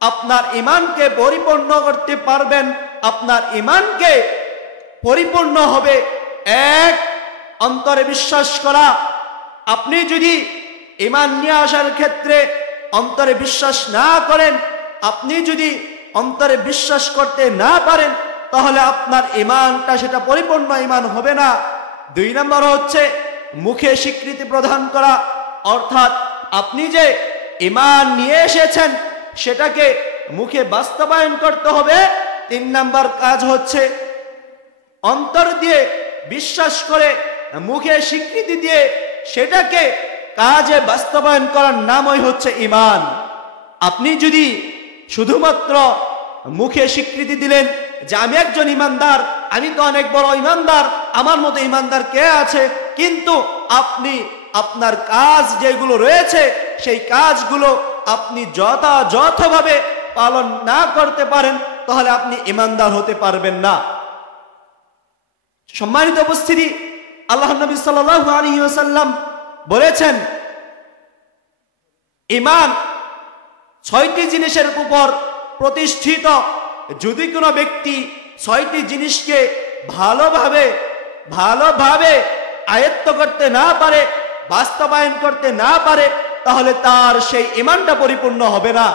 আপনার ঈমানকে পরিপূর্ণ করতে পারবেন। আপনার ঈমানকে পরিপূর্ণ হবে এক, অন্তরে বিশ্বাস করা। আপনি যদি ঈমান নিয়ে আসার ক্ষেত্রে অন্তরে বিশ্বাস না করেন, আপনি যদি অন্তরে বিশ্বাস করতে না পারেন, তাহলে আপনার ঈমানটা সেটা পরিপূর্ণ ঈমান হবে না। 2 নম্বর হচ্ছে মুখে স্বীকৃতি প্রদান করা, অর্থাৎ আপনি যে ঈমান নিয়ে এসেছেন সেটাকে মুখে বাস্তবায়ন করতে হবে। 3 নম্বর কাজ হচ্ছে অন্তর দিয়ে বিশ্বাস করে মুখে স্বীকৃতি দিয়ে সেটাকে কাজে বাস্তবায়ন করার নামই হচ্ছে ঈমান। আপনি যদি শুধুমাত্র মুখে স্বীকৃতি দিলেন যে আমি একজন ঈমানদার, আমি তো অনেক বড় ঈমানদার, আমার মতো ঈমানদার কে আছে, কিন্তু আপনি আপনার কাজ যেগুলো রয়েছে সেই কাজগুলো আপনি যথাযথভাবে পালন না করতে পারেন, তাহলে আপনি ঈমানদার হতে পারবেন না। সম্মানিত উপস্থিতি, আল্লাহর নবী সাল্লাল্লাহু আলাইহি ওয়াসাল্লাম বলেছেন ঈমান 6টি জিনিসের উপর প্রতিষ্ঠিত। যদি কোনো ব্যক্তি 6টি জিনিসকে ভালোভাবে আয়ত্ত করতে না পারে, বাস্তবায়ন করতে না পারে, তাহলে তার সেই ঈমানটা পরিপূর্ণ হবে না।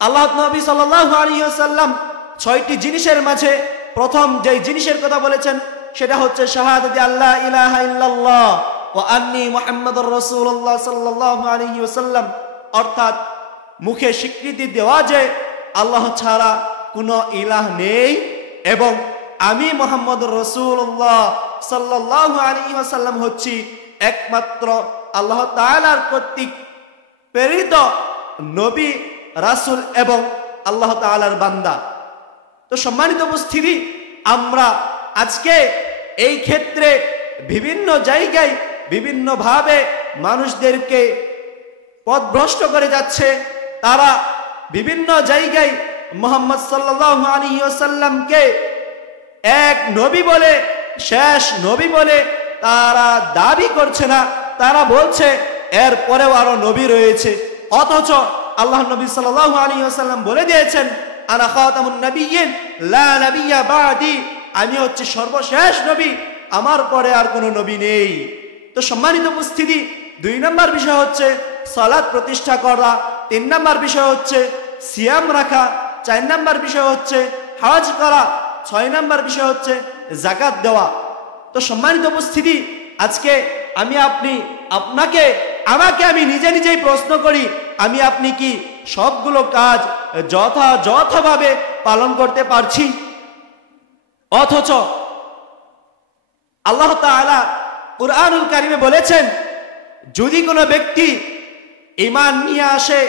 আল্লাহর নবী সাল্লাল্লাহু আলাইহি ওয়াসাল্লাম 6টি জিনিসের মাঝে প্রথম যে জিনিসের কথা বলেছেন সেটা হচ্ছে শাহাদাতি আল্লা ইলাহা ইল্লাল্লাহ ওয়া আন্নী মুহাম্মাদুর রাসূলুল্লাহ সাল্লাল্লাহু আলাইহি ওয়াসাল্লাম, অর্থাৎ মুখে স্বীকৃতি দেওয়া যে আল্লাহ ছাড়া কোনো ইলাহ নেই এবং আমি মুহাম্মদুর রাসূলুল্লাহ সাল্লাল্লাহু আলাইহি ওয়াসাল্লাম হচ্ছি একমাত্র আল্লাহ তাআলার কর্তৃক প্রেরিত নবী, রাসূল এবং আল্লাহ তাআলার বান্দা। তো সম্মানিত উপস্থিতি, আমরা আজকে এই ক্ষেত্রে বিভিন্ন জায়গায় বিভিন্নভাবে মানুষদেরকে পথভ্রষ্ট করে যাচ্ছে। তারা বিভিন্ন জায়গায় মুহাম্মদ সাল্লাল্লাহু আলাইহি ওয়াসাল্লামকে এক নবী বলে, শেষ নবী বলে তারা দাবি করছে না, তারা বলছে এর পরেও আরো নবী রয়েছে। অথচ আল্লাহ নবী সাল্লাল্লাহু আলাইহি ওয়াসাল্লাম বলে দিয়েছেন আনা খাতামুন নাবিয়্যিন লা নাবিয়্যা বাদি, আমি হচ্ছে সর্বশেষ নবী, আমার পরে আর কোনো নবী নেই। তো সম্মানিত উপস্থিতি, 2 নম্বর বিষয় হচ্ছে সালাত প্রতিষ্ঠা করা, 3 নম্বর বিষয় হচ্ছে সিয়াম রাখা, 4 নম্বর বিষয় হচ্ছে হজ করা, 6 নম্বর বিষয় হচ্ছে যাকাত দেওয়া। তো সম্মানিত উপস্থিতি, আজকে আমি নিজেই প্রশ্ন করি, আপনি কি সবগুলো কাজ যথাযথভাবে পালন করতে পারছি? অথচ আল্লাহ তাআলা কুরআনুল কারীমে বলেছেন যদি কোনো ব্যক্তি ঈমান নিয়ে আসে,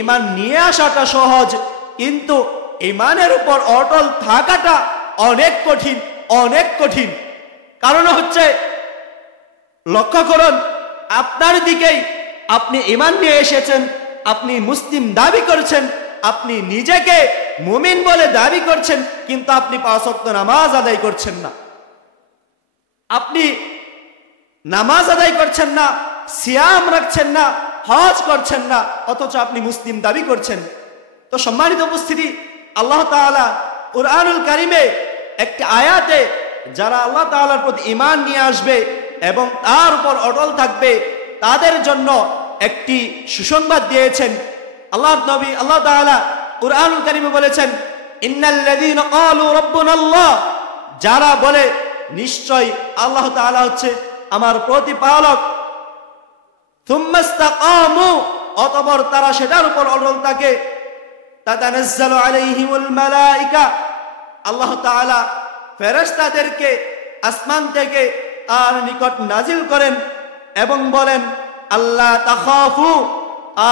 ঈমান নিয়ে আসাটা সহজ, কিন্তু ঈমানের উপর অটল থাকাটা অনেক কঠিন। কারণ হচ্ছে, লক্ষ্য করুন, আপনার দিকেই আপনি ঈমান নিয়ে এসেছেন, আপনি মুসলিম দাবি করছেন, আপনি নিজেকে মুমিন বলে দাবি করছেন, কিন্তু আপনি 5 ওয়াক্ত নামাজ আদায় করছেন না, আপনি নামাজ আদায় করছেন না, সিয়াম রাখছেন না, হজ করছেন না, অথচ আপনি মুসলিম দাবি করছেন। তো সম্মানিত উপস্থিতি, আল্লাহ তাআলা কুরআনুল কারীমে একটি আয়াতে যারা আল্লাহ তাআলার প্রতি ঈমান নিয়ে আসবে এবং তার উপর অটল থাকবে তাদের জন্য একটি সুসংবাদ দিয়েছেন। আল্লাহ তাআলা কুরআনুল কারীমে বলেছেন ইন্নাল্লাযীনা ক্বালু রাব্বুনাল্লাহ, যারা বলে নিশ্চয় আল্লাহ তাআলা হচ্ছে আমার প্রতিপালক, থুম্মা ইসতাকামু, অতঃপর তারা সেটার উপর অটল থাকে, তাতানাজ্জালু আলাইহিমুল মালায়েকা, আল্লাহ তাআলা ফেরেশতাদেরকে আসমান থেকে তার নিকট নাজিল করেন এবং বলেন আল্লাহ তাখাফু,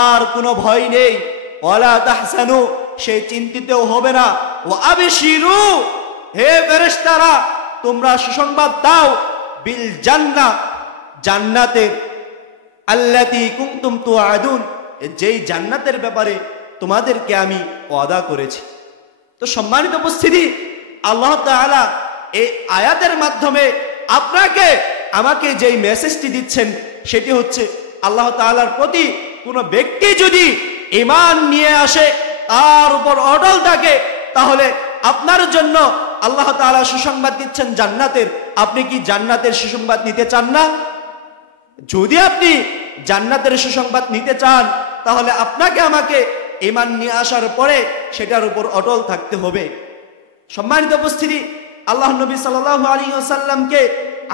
আর কোনো ভয় নেই, ওয়ালা তাহসানু, সে চিন্তিতও হবে না, ওয়া আবশিরু, হে ফেরেশতারা তোমরা সুসংবাদ দাও, বিল জান্নাহ, জান্নাতের, আল্লাতী কুনতুম তুআদুন, যেই জান্নাতের ব্যাপারে তোমাদেরকে আমি ওয়াদা করেছি। তো সম্মানিত উপস্থিতি, আল্লাহ তাআলা এই আয়াতের মাধ্যমে আপনাকে আমাকে যেই মেসেজটি দিচ্ছেন সেটি হচ্ছে আল্লাহ তাআলার প্রতি কোনো ব্যক্তি যদি ঈমান নিয়ে আসে, তার উপর অটল থাকে, তাহলে আপনার জন্য আল্লাহ তাআলা সুসংবাদ দিচ্ছেন জান্নাতের। আপনি কি জান্নাতের সুসংবাদ নিতে চান না? যদি আপনি জান্নাতের সুসংবাদ নিতে চান, তাহলে আপনাকে আমাকে ঈমান নিয়ে আসার পরে সেটার উপর অটল থাকতে হবে। সম্মানিত উপস্থিতি, আল্লাহ নবী সাল্লাল্লাহু আলাইহি ওয়াসাল্লামকে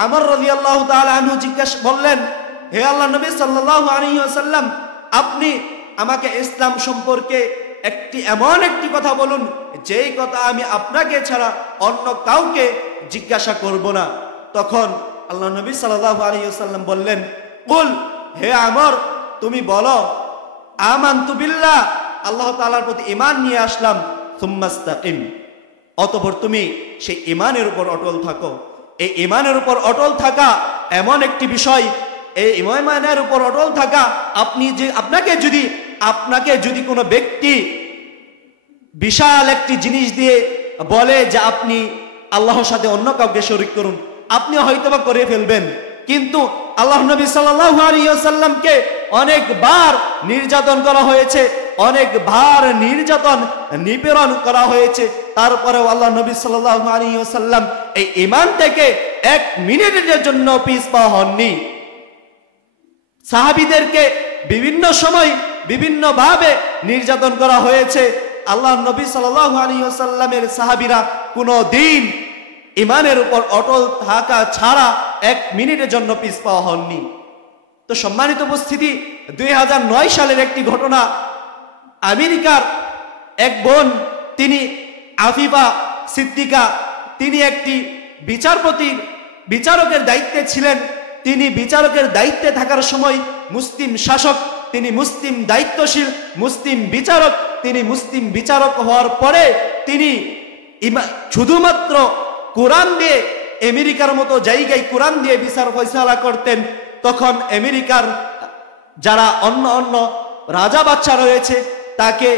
আমর রাদিয়াল্লাহু তাআলা আনহু জিজ্ঞাসা বললেন, হে আল্লাহ নবী সাল্লাল্লাহু আলাইহি ওয়াসাল্লাম, আপনি আমাকে ইসলাম সম্পর্কে এমন একটি কথা বলুন যেই কথা আমি আপনাকে ছাড়া অন্য কাউকে জিজ্ঞাসা করব না। তখন আল্লাহ নবী সাল্লাল্লাহু আলাইহি ওয়াসাল্লাম বললেন, কুল, হে আমর, তুমি বলো, আমানতু বিল্লাহ, আল্লাহ তাআলার প্রতি ঈমান নিয়ে আসলাম, সুম্মাস্তাকিম, অতঃপর তুমি সেই ঈমানের উপর অটল থাকো। এই ঈমানের উপর অটল থাকা এমন একটি বিষয়, এই ঈমানের উপর অটল থাকা, আপনাকে যদি কোনো ব্যক্তি বিশাল একটি জিনিস দিয়ে বলে যে আপনি আল্লাহর সাথে অন্য কাউকে শরীক করুন, আপনি হয়তোবা করে ফেলবেন, কিন্তু আল্লাহ নবী সাল্লাল্লাহু আলাইহি ওয়াসাল্লামকে অনেকবার নির্যাতন করা হয়েছে, অনেকবার নিপীড়ন করা হয়েছে, তারপরেও আল্লাহ নবী সাল্লাল্লাহু আলাইহি ওয়াসাল্লাম এই ঈমান থেকে 1 মিনিটের জন্য পিছপা হননি। সাহাবীদেরকে বিভিন্ন সময় বিভিন্ন ভাবে নির্যাতন করা হয়েছে, আল্লাহ নবী সাল্লাল্লাহু আলাইহি ওয়াসাল্লামের সাহাবীরা কোনো দিন ঈমানের উপর অটল থাকা ছাড়া 1 মিনিটের জন্য পিছপা হননি। তো সম্মানিত উপস্থিতি, 2009 সালের একটি ঘটনা, আমেরিকার এক বোন, তিনি আফিফা সিদ্দিকা, তিনি একটি বিচারকের দায়িত্বে ছিলেন। তিনি বিচারকের দায়িত্বে থাকার সময় মুসলিম শাসক, তিনি মুসলিম দায়িত্বশীল মুসলিম বিচারক, তিনি মুসলিম বিচারক হওয়ার পরে তিনি শুধুমাত্র কোরআন দিয়ে, আমেরিকার মতো জায়গায় কোরআন দিয়ে বিচার ফয়সালা করতেন। তখন আমেরিকার যারা অন্য রাজা বাচ্চা রয়েছে তাকে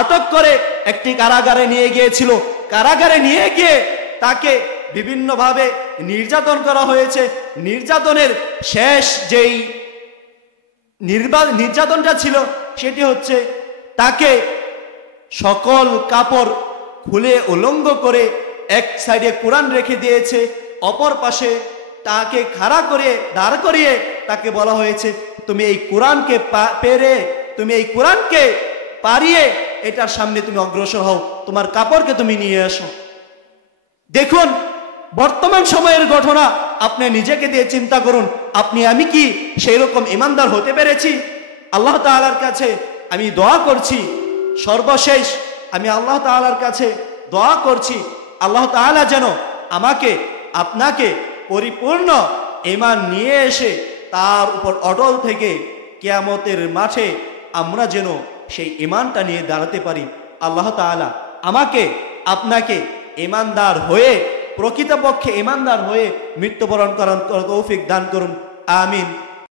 আটক করে একটি কারাগারে নিয়ে গিয়েছিল। কারাগারে নিয়ে গিয়ে তাকে বিভিন্নভাবে নির্যাতন করা হয়েছে। নির্যাতনের শেষ যেই নির্যাতনটা ছিল সেটি হচ্ছে তাকে সকল কাপড় খুলে উলঙ্গ করে এক সাইডে কোরআন রেখে দিয়েছে, অপর পাশে তাকে খাড়া করে দাঁড় করিয়ে তাকে বলা হয়েছে, তুমি এই কোরআনকে পারিয়ে এটার সামনে তুমি অগ্রসর হও, তোমার কাপড়কে তুমি নিয়ে আসো। দেখুন বর্তমান সময়ের ঘটনা, আপনি নিজেকে দিয়ে চিন্তা করুন, আমি কি সেই রকম ঈমানদার হতে পেরেছি? আল্লাহ তাআলার কাছে আমি দোয়া করছি, সর্বশেষ আমি আল্লাহ তাআলার কাছে দোয়া করছি, আল্লাহ তাআলা যেন আমাকে আপনাকে পরিপূর্ণ ঈমান নিয়ে এসে তার উপর অটল থেকে কিয়ামতের মাঠে আমরা যেন সেই ঈমানটা নিয়ে দাঁড়াতে পারি। আল্লাহ তাআলা আমাকে আপনাকে ঈমানদার হয়ে, প্রকৃতপক্ষে ঈমানদার হয়ে মৃত্যুবরণ করার তৌফিক দান করুন। আমিন।